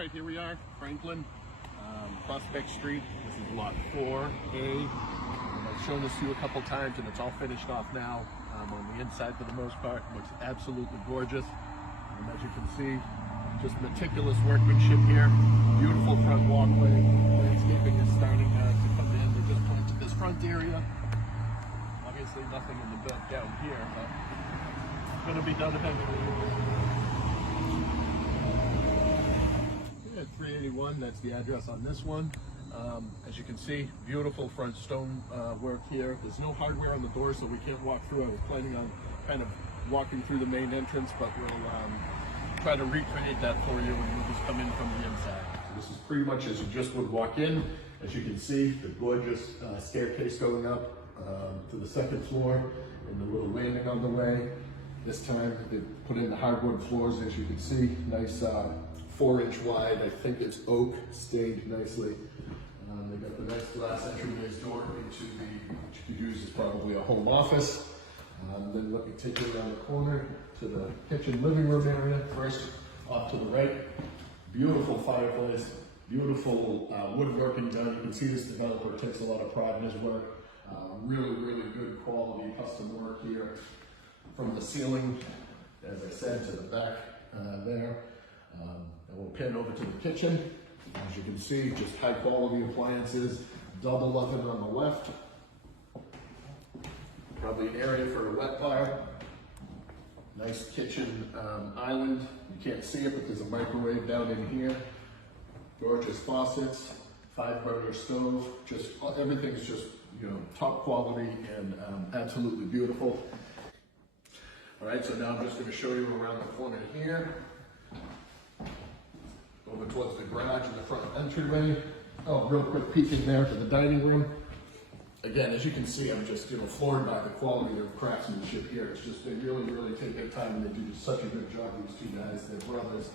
right, here we are, Franklin, Prospect Street. This is lot 4A. I've shown this to you a couple times and it's all finished off now on the inside for the most part. It looks absolutely gorgeous. As you can see, just meticulous workmanship here. Beautiful front walkway. Landscaping is starting to come in. They just planted this front area. Obviously nothing in the bed down here, but it's going to be done eventually. At 381, that's the address on this one. As you can see, beautiful front stone work here. There's no hardware on the door, so we can't walk through. I was planning on kind of walking through the main entrance, but we'll try to recreate that for you and we'll just come in from the inside. So this is pretty much as you just would walk in. As you can see, the gorgeous staircase going up to the second floor and the little landing on the way. This time they put in the hardwood floors, as you can see, nice 4-inch wide. I think it's oak, stayed nicely. They got the nice glass entryways door into what you could use as probably a home office. Then let me take you around the corner to the kitchen living room area. First, off to the right, beautiful fireplace, beautiful woodworking done. You can see this developer takes a lot of pride in his work. Really, really good quality custom work here. From the ceiling, as I said, to the back there. And we'll pan over to the kitchen. As you can see, just high quality appliances, double oven on the left. Probably an area for a wet bar. Nice kitchen island. You can't see it, but there's a microwave down in here. Gorgeous faucets, 5-burner stove. Just everything's just, you know, top quality and absolutely beautiful. All right, so now I'm just going to show you around the corner here. Over towards the garage and the front entryway. Oh, real quick peek in there to the dining room. Again, as you can see, I'm just floored by the quality of craftsmanship here. It's just, they really, really take their time and they do such a good job, these two guys, they're brothers.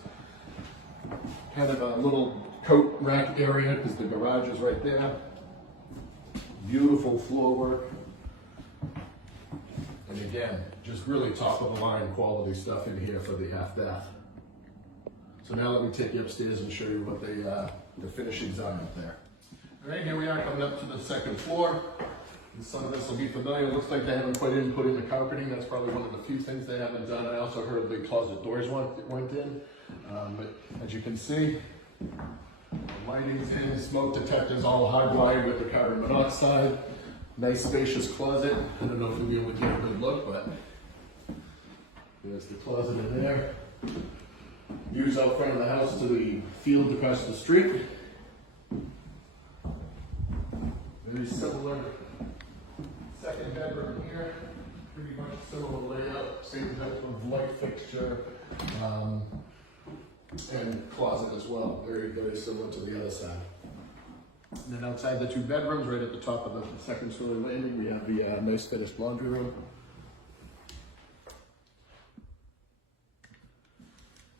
Kind of a little coat rack area because the garage is right there. Beautiful floor work. And again, just really top of the line quality stuff in here for the half bath. So now let me take you upstairs and show you what the finishings are up there. All right, here we are coming up to the second floor. And some of this will be familiar. It looks like they haven't put in the carpeting. That's probably one of the few things they haven't done. I also heard the closet doors went in. But as you can see, the lighting's in, smoke detectors all hardwired with the carbon monoxide. Nice spacious closet. I don't know if you'll be able to get a good look, but there's the closet in there. Views out front of the house to the field across the street. Very similar second bedroom here. Pretty much similar layout, same type of light fixture and closet as well. Very, very similar to the other side. And then outside the 2 bedrooms, right at the top of the second story landing, we have the nice finished laundry room.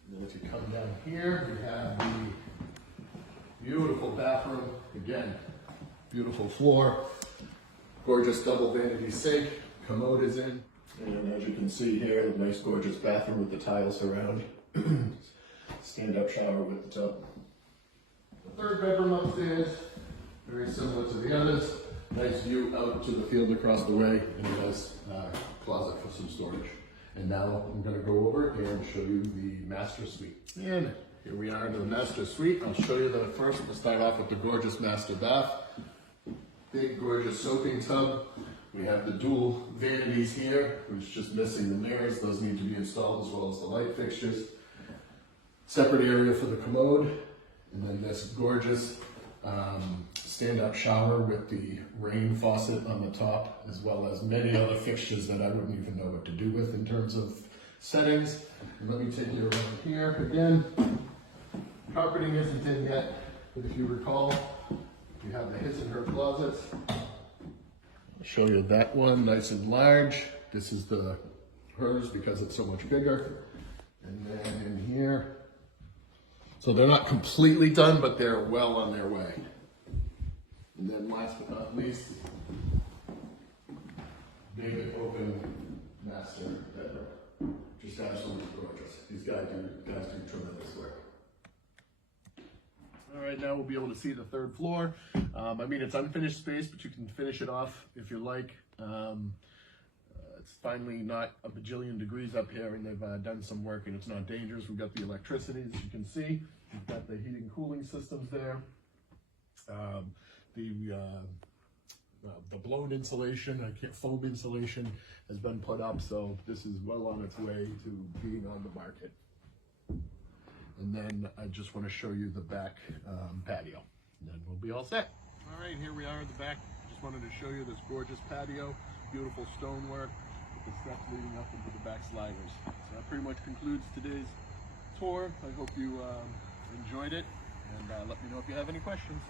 And then if you come down here, we have the beautiful bathroom. Again, beautiful floor, gorgeous double vanity sink, commode is in. And as you can see here, the nice gorgeous bathroom with the tiles around. Stand-up shower with the tub. The 3rd bedroom upstairs, very similar to the others. Nice view out to the field across the way, and a nice closet for some storage. And now I'm going to go over and show you the master suite. And here we are in the master suite. I'll show you the first. We'll start off with the gorgeous master bath. Big, gorgeous soaking tub. We have the dual vanities here, which is just missing the mirrors. Those need to be installed as well as the light fixtures. Separate area for the commode. And then this gorgeous stand-up shower with the rain faucet on the top, as well as many other fixtures that I wouldn't even know what to do with in terms of settings. And let me take you around here again. Carpeting isn't in yet, but if you recall, you have the his and her closets. I'll show you that one, nice and large. This is the hers because it's so much bigger. And then in here, so they're not completely done, but they're well on their way. And then last but not least, big open master bedroom. Just absolutely gorgeous. These guys do tremendous work. right now, we'll be able to see the third floor. I mean, it's unfinished space, but you can finish it off if you like. It's finally not a bajillion degrees up here, and they've done some work, and it's not dangerous. We've got the electricity, as you can see. We've got the heating cooling systems there. The blown insulation, foam insulation has been put up, so this is well on its way to being on the market. And then I just want to show you the back patio, and then we'll be all set. All right, here we are at the back. Just wanted to show you this gorgeous patio, beautiful stonework with the steps leading up into the back sliders. So that pretty much concludes today's tour. I hope you enjoyed it, and let me know if you have any questions.